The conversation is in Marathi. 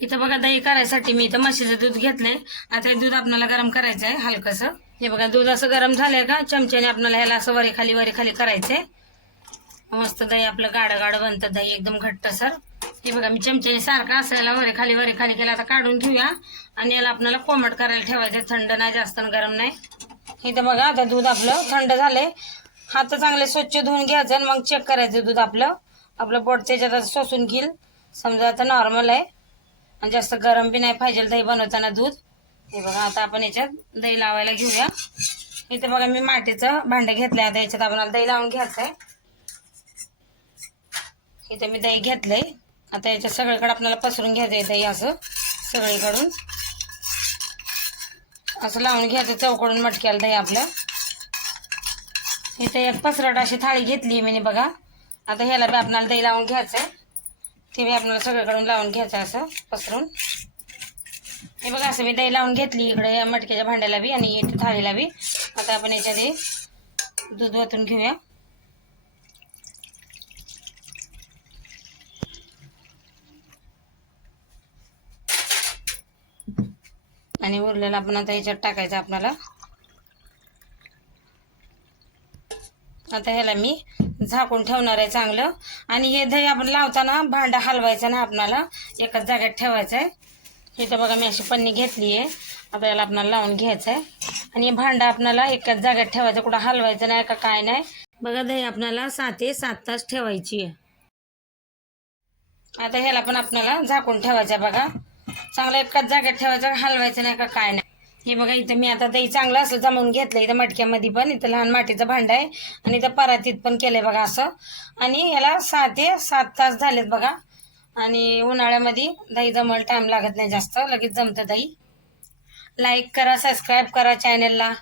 इथं बघा दही करायसाठी मी इथं म्हशीचं दूध घेतलंय. आता हे दूध आपल्याला गरम करायचं आहे हलकंसं. हे बघा दूध असं गरम झालंय का चमच्याने आपल्याला ह्याला असं वरी खाली वरी खाली करायचंय. मस्त दही आपलं गाडं गाडं बनतं दही एकदम घट्ट सर हे बघा मी चमच्याने सारखं असायला वरे खाली वरे खाली केला. आता काढून घेऊया. आणि याला आपल्याला कोमट करायला ठेवायचं थंड नाही जास्त आणि गरम नाही. इथं बघा आता दूध आपलं थंड झालंय. हात चांगले स्वच्छ धुवून घ्यायचं आणि मग चेक करायचं दूध आपलं. आपलं पोट त्याच्यात सोसून शोषून घेईल. समजा आता नॉर्मल आहे. आणि जास्त गरम बी नाही पाहिजे दही बनवताना दूध. हे बघा आता आपण याच्यात दही लावायला घेऊया. इथे बघा मी मातीचं भांडं घेतलंय. आता याच्यात आपल्याला दही लावून घ्यायचंय. इथे मी दही घेतलंय. आता याच्यात सगळीकडे आपल्याला पसरून घ्यायचंय दही असं सगळीकडून. असं लावून घ्यायचं चौकडून मटक्याला दही आपलं. इथे एक पसरट अशी थाळी घेतली मी बघा. आता ह्याला बी आपल्याला दही लावून घ्यायचंय. ते बी आपल्याला सगळीकडून लावून घ्यायचं असं पसरून. हे बघा असं मी दही लावून घेतली इकडे या मटक्याच्या भांड्याला बी आणि इथे थाळीला बी. आता आपण याच्यात दूध ओतून घेऊया. आणि उरलेलं आपण आता याच्यात टाकायचं आपल्याला आता ह्याला मी झाकून ठेवणार आहे चांगलं. आणि हे दही आपण लावताना भांडा हलवायचा ना आपणाला एकाच जागेत ठेवायचं आहे इथं बघा मी अशी पन्नी घेतली आहे आता याला लावून घ्यायचं आहे आणि हे भांडा आपल्याला एकाच जागेत ठेवायचं कुठं हलवायचं नाही का काय नाही. बघा दही आपणाला सात ते सात तास ठेवायची आहे आता ह्याला पण आपणाला झाकून ठेवायचं आहे बघा. चांगलं एकाच जागेत ठेवायचं हलवायचं नाही का काय नाही. हे बघा इथं मी आता दही चांगलं असं जमवून घेतलं इथं मटक्यामध्ये पण इथं लहान मातीचं भांडं आहे. आणि इथं परातीत पण केलंय बघा असं. आणि याला सहा ते सात तास झालेत बघा. आणि उन्हाळ्यामध्ये दही जमायला टाइम लागत नाही जास्त लगेच जमतं दही. लाईक करा सबस्क्राईब करा चॅनलला